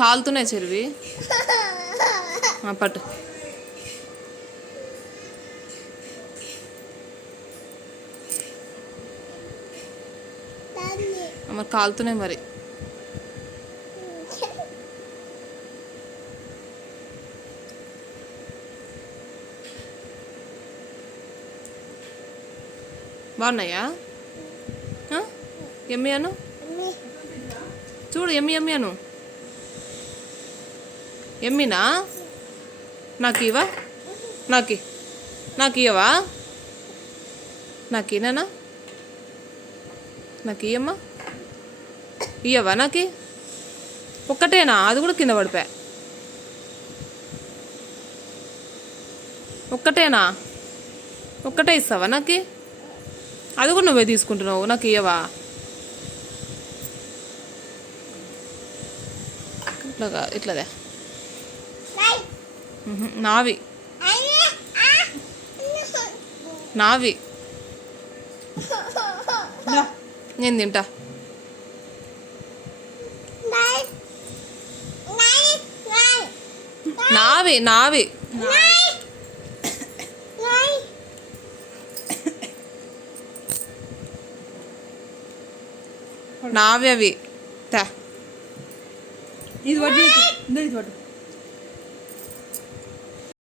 కాలుతున్నాయి చెరువి. పట్టు. మరి కాలుతున్నాయి మరి. బాగున్నాయా? ఎమ్మి అను చూడు, ఎమ్మి ఎమ్మి అను. ఎమ్మినా? నాకు ఇవా? నాకు ఇయ్యవా? నాకు ఇయ్యనా? నాకు ఇయ్యమ్మా. ఇయ్యవా నాకు? ఒక్కటేనా? అది కూడా కింద పడిపోయా. ఒక్కటేనా? ఒక్కటే ఇస్తావా నాకు? అది కూడా నువ్వే తీసుకుంటున్నావు. నాకు ఇయ్యవా? ఇట్లాగా ఇట్లాదే నావి నావి నేను తింటా. నావి నావి నావి అవి. ఇది పట్టు, ఇది పట్టు.